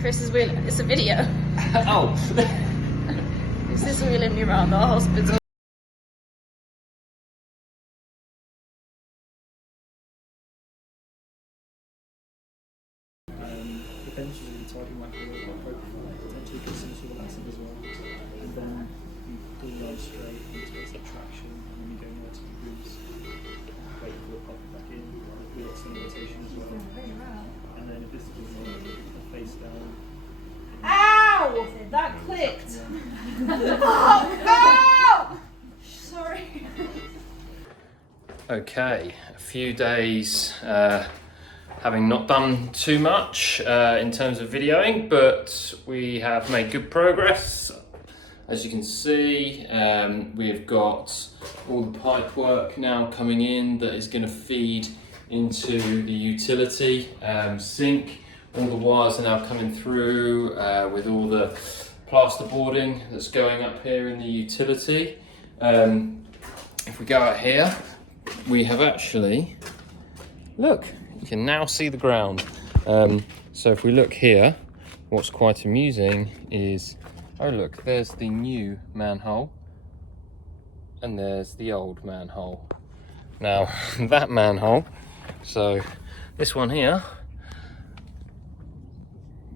Chris is wheeling. It's a video. Oh. This is wheeling me around the hospital. Eventually, the target might be a little bit profile, potentially get some sort of acid as well. And then you pull the line straight into its traction, and then you go more to the roots, wait for the pop back in, we got some rotation as well. And then if this is a face down. Ow! That clicked! Oh, no! Sorry. Okay, a few days having not done too much in terms of videoing, but we have made good progress. As you can see, we've got all the pipe work now coming in that is going to feed into the utility sink. All the wires are now coming through with all the plasterboarding that's going up here in the utility. If we go out here, we have actually, look, you can now see the ground. So if we look here, what's quite amusing is, oh look, there's the new manhole and there's the old manhole. Now that manhole, so this one here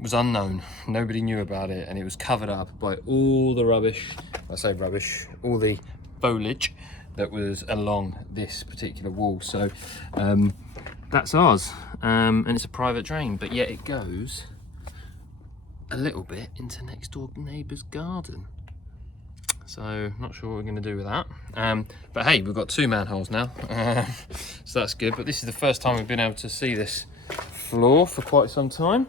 was unknown, nobody knew about it, and it was covered up by all the rubbish, I say rubbish, all the foliage that was along this particular wall. So that's ours, and it's a private drain, but yet it goes a little bit into next door neighbour's garden. So not sure what we're going to do with that, but hey, we've got two manholes now, so that's good. But this is the first time we've been able to see this floor for quite some time.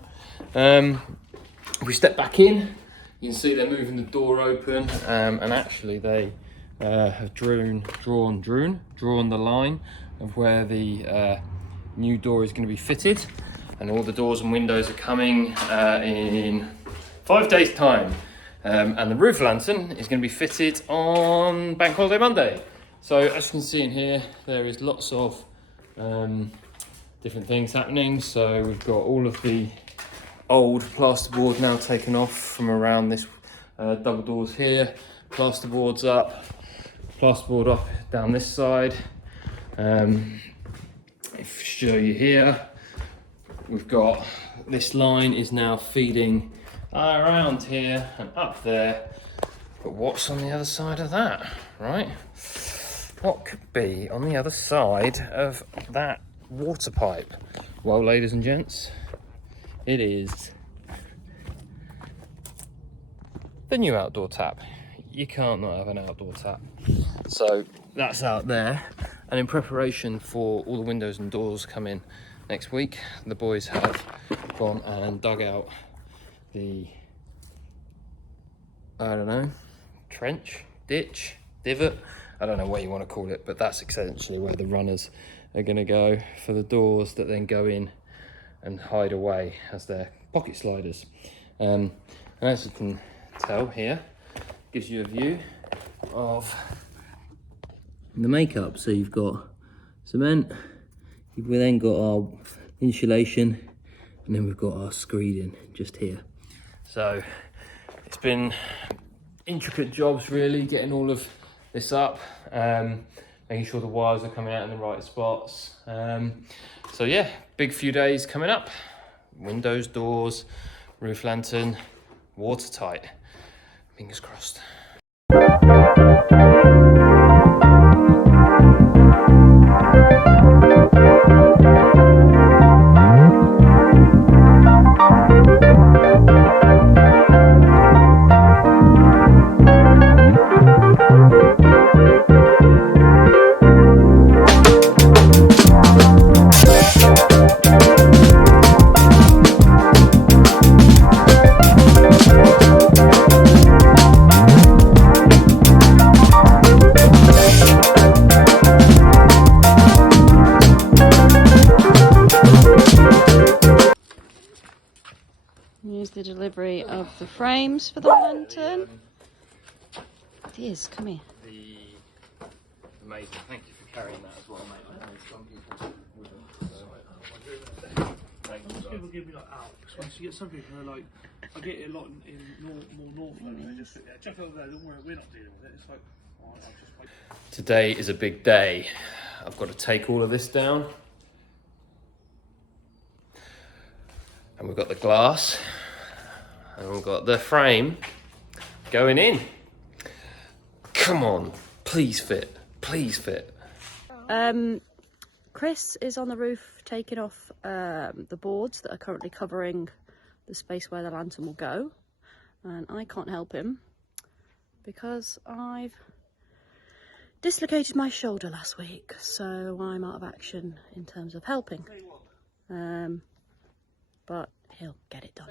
If we step back in, you can see they're moving the door open, and actually they have drawn the line of where the new door is going to be fitted, and all the doors and windows are coming in 5 days time, and the roof lantern is going to be fitted on Bank Holiday Monday. So as you can see in here, there is lots of different things happening. So we've got all of the old plasterboard now taken off from around this double doors here, plasterboards up, plasterboard up down this side. If I show you here, we've got this line is now feeding around here and up there, but what's on the other side of that, right? What could be on the other side of that water pipe? Well, ladies and gents, it is the new outdoor tap. You can't not have an outdoor tap. So that's out there, and in preparation for all the windows and doors come in next week, the boys have gone and dug out the, I don't know, trench, ditch, divot, I don't know what you want to call it, but that's essentially where the runners are going to go for the doors that then go in and hide away as their pocket sliders. And as you can tell here, gives you a view of the makeup. So you've got cement, we've then got our insulation, and then we've got our screeding just here. So it's been intricate jobs really, getting all of this up, making sure the wires are coming out in the right spots. So yeah, big few days coming up. Windows, doors, roof lantern, watertight. Fingers crossed. Here's the delivery of the frames for the lantern. It is, come here. Amazing, thank you for carrying that as well, mate. I know some people wouldn't. So. Most people give me like ouch. Once you get some people who are like, I get it a lot in more north and they just sit there, chuck it over there, don't worry, we're not dealing with it. It's like, oh, I'll just wait. Today is a big day. I've got to take all of this down. And we've got the glass. And we've got the frame going in. Come on, please fit, please fit. Chris is on the roof taking off the boards that are currently covering the space where the lantern will go, and I can't help him because I've dislocated my shoulder last week, so I'm out of action in terms of helping, but he'll get it done.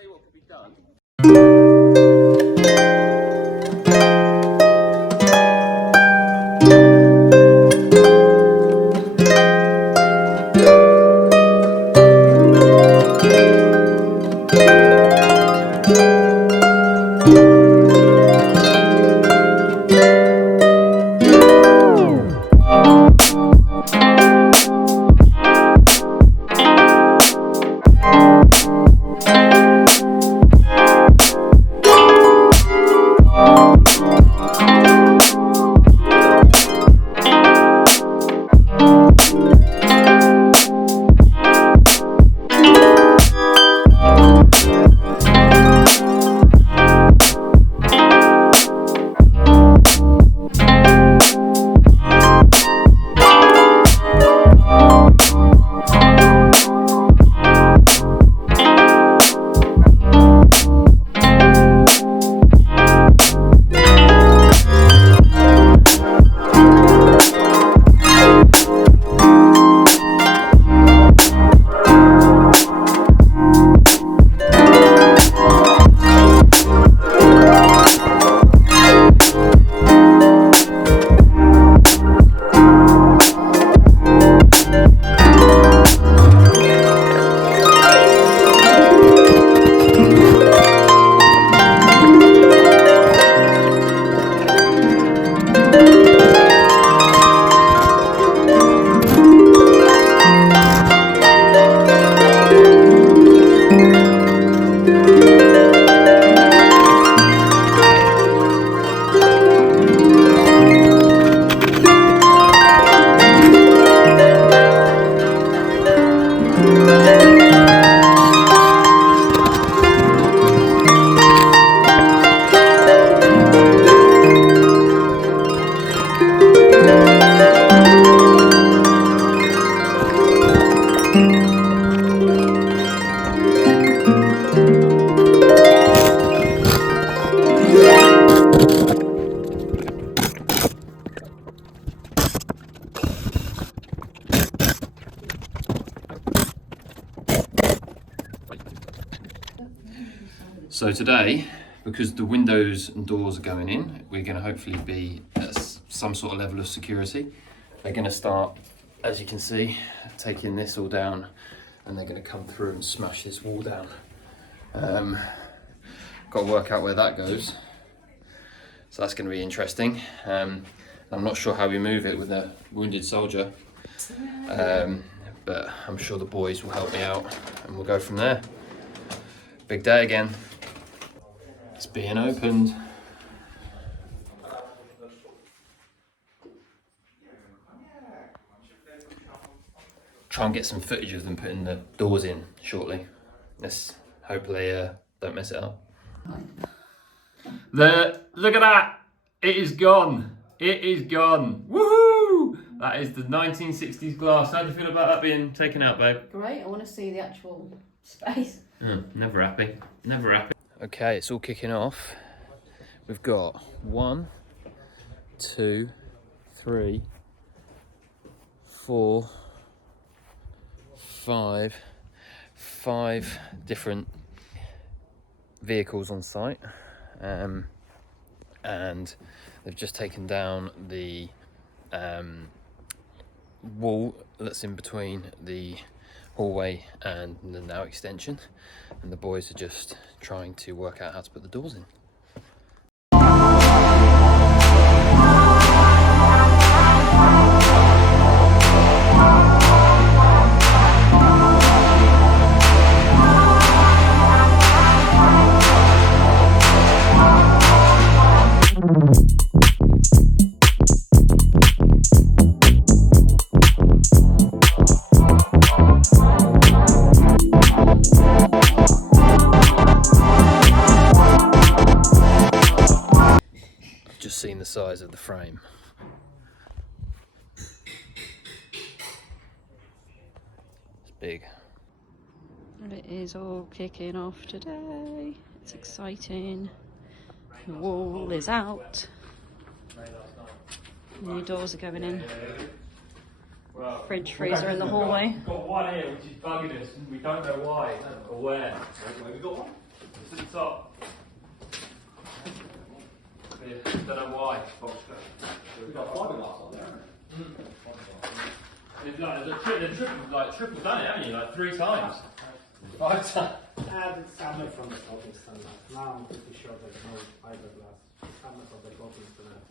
So today, because the windows and doors are going in, we're going to hopefully be at some sort of level of security. They're going to start, as you can see, taking this all down, and they're going to come through and smash this wall down. Got to work out where that goes. So that's going to be interesting. I'm not sure how we move it with a wounded soldier, but I'm sure the boys will help me out and we'll go from there. Big day again. It's being opened. Try and get some footage of them putting the doors in shortly. Let's hopefully don't mess it up. Look at that! It is gone. It is gone. Woohoo! That is the 1960s glass. How do you feel about that being taken out, babe? Great, I want to see the actual space. Never happy. Never happy. Okay, it's all kicking off. We've got 1, 2, 3, 4, 5 different vehicles on site, and they've just taken down the wall that's in between the hallway and the now extension, and the boys are just trying to work out how to put the doors in. size of the frame. It's big. And it is all kicking off today. It's exciting. The wall is out. New doors are going in. Fridge freezer in the hallway. We've got one here which is bugging us and we don't know why or where. Have you got one? It's at the top. Don't know why. We've got fiberglass on there. It's like, triple done it, haven't you? Like 3 times. 5 times. Added standard from the top is standard. Now I'm pretty sure there's no fiberglass. The standard of the top is standard.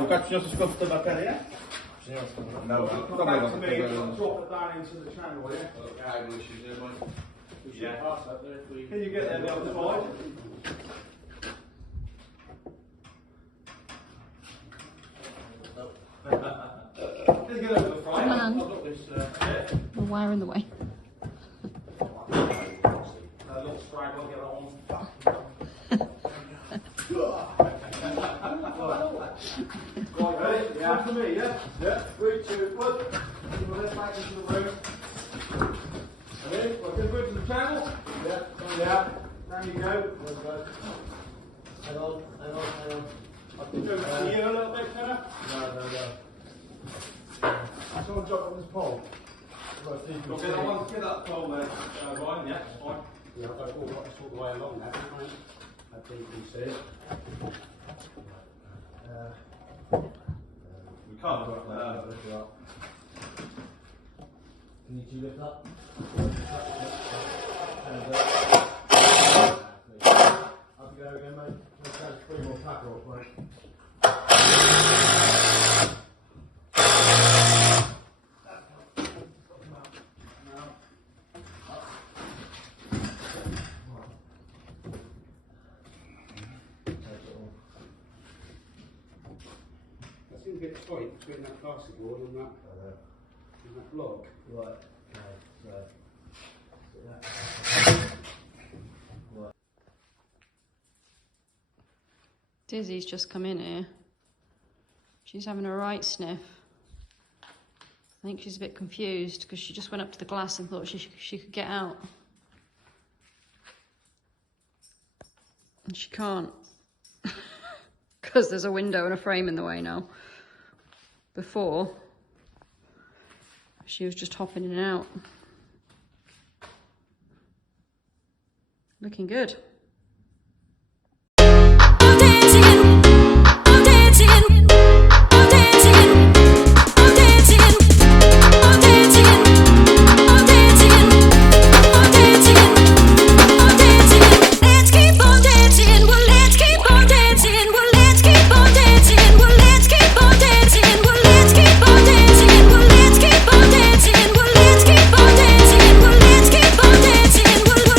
Lukas, przyniosłeś go w tę baterię? Przyniosłem. Dobra, to Come back to tego. me, drop it down into the channel, will you? Yeah, we should do one. We should pass that there if we... Can you get there the other side? Can you get over the front? Come on. I've got this, The wire in the way. little strap, I'll get on. Right, ready? Yeah. After me, yeah? Yeah. 3, 2, 1. Keep your head back into the room. Ready? We're going to go to the channel. Yeah. Yeah. Down you go. Hang on. I can do it to you a little bit, can I? No. Someone drop on this pole. Get that pole there, Ryan, yeah, it's fine. Yeah, I've got all the way along that, haven't I? I think you see it. We can't work Can you two lift up? Up you go again, mate. Let's go 3 more pack rolls, mate. I seem to get tight between that plasterboard and that block. Right, okay, so. Dizzy's just come in here. She's having a right sniff. I think she's a bit confused because she just went up to the glass and thought she could get out. And she can't. Because there's a window and a frame in the way now. Before, she was just hopping in and out. Looking good.